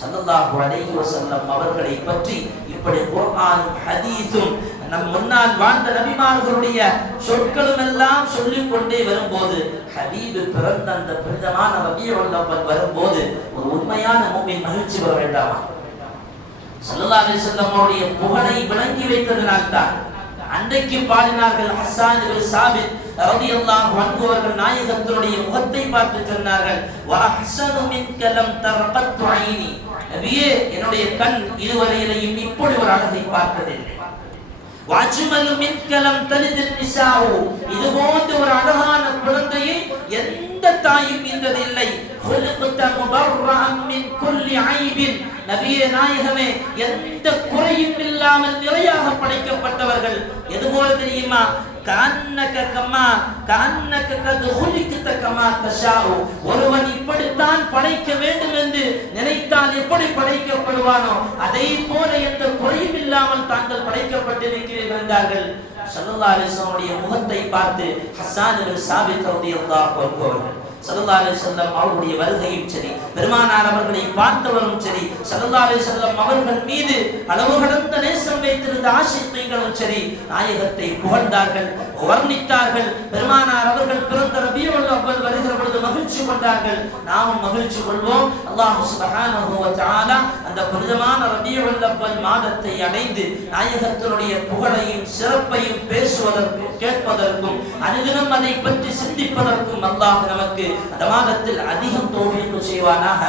ஸல்லல்லாஹு அலைஹி வஸல்லம் அவர்களை பற்றி இப்படி குர்ஆனும் ஹதீஸும் நம் முன்னால் வாழ்ந்த நபிமார்களுடைய சொற்களும் எல்லாம் சொல்லிக் கொண்டே வரும்போது ஹபீப் பிறந்த அந்த புனிதமான ரபியுல் அவ்வல் வரும்போது ஒரு உண்மையான மூமின் மகிழ்ச்சி வர வேண்டாமா? ஸல்லல்லாஹு அலைஹி வஸல்லம் அவருடைய புகழை விளங்கி வைத்ததனால் தான் அன்றைக்கு பாடினார்கள். ஹஸ்ஸான் இப்னு சாபித் ரலியல்லாஹு அன்ஹு அவர்கள் நாயகத்தினுடைய முகத்தை பார்த்து சொன்னார்கள், வ அஹ்ஸனு மின்க லம் தரகத் ஐனி, நபியே என்னுடைய கண் இதுவரையிலேயும் இப்படி ஒரு அழகை பார்த்ததில்லை. வாஜ்மலு மின்க லம் தலிதில் நிசாஉ, இது போன்ற ஒரு அழகான குழந்தையை எந்த தாயும் ஈன்றதில்லை. குல்குத முபர்ரஅன் மின் குல்லி ஐபின், நபியே நாயகமே எந்த குறையும் இல்லாமல் நிறையாக படைக்கப்பட்டவர்கள். எது போல தெரியுமா? ஒருவன் இப்படித்தான் படைக்க வேண்டும் என்று நினைத்தால் எப்படி படைக்கப்படுவானோ அதை போல எந்த குறையும் இல்லாமல் தாங்கள் படைக்கப்பட்டிருக்கிறீர்கள் என்றார்கள். ஸல்லல்லாஹு அலைஹி வஸல்லம் முகத்தை பார்த்து ஹஸ்ஸான் இப்னு சாபித் ரலியல்லாஹு அன்ஹு அவர்கள் ஸல்லல்லாஹு அலைஹி வஸல்லம் அவருடைய வருகையும் சரி, பெருமானார் அவர்களை பார்த்தவரும் சரி, ஸல்லல்லாஹு அலைஹி வஸல்லம் அவர்கள் மீது அளவு கடந்த நேசம் வைத்திருந்த ஆஷிக்குகளும் சரி, நாயகத்தை புகழ்ந்தார்கள், வர்ணித்தார்கள். பெருமானார் அவர்கள் பிறந்த ரபியுல் அவ்வல் வருகிற பொழுது மகிழ்ச்சி கொண்டார்கள். நாமும் மகிழ்ச்சி கொள்வோம். அல்லாஹ் சுப்ஹானஹு வ தஆலா அந்த புனிதமான ரபியுல் அவ்வல் மாதத்தை அடைந்து நாயகத்தினுடைய புகழையும் சிறப்பையும் பேசுவதற்கும் கேட்பதற்கும் அனுதினம் அதை பற்றி சிந்திப்பதற்கும் அல்லாஹ் நமக்கு அந்த மாதத்தில் அதிகம் தௌஃபீக் செய்வானாக.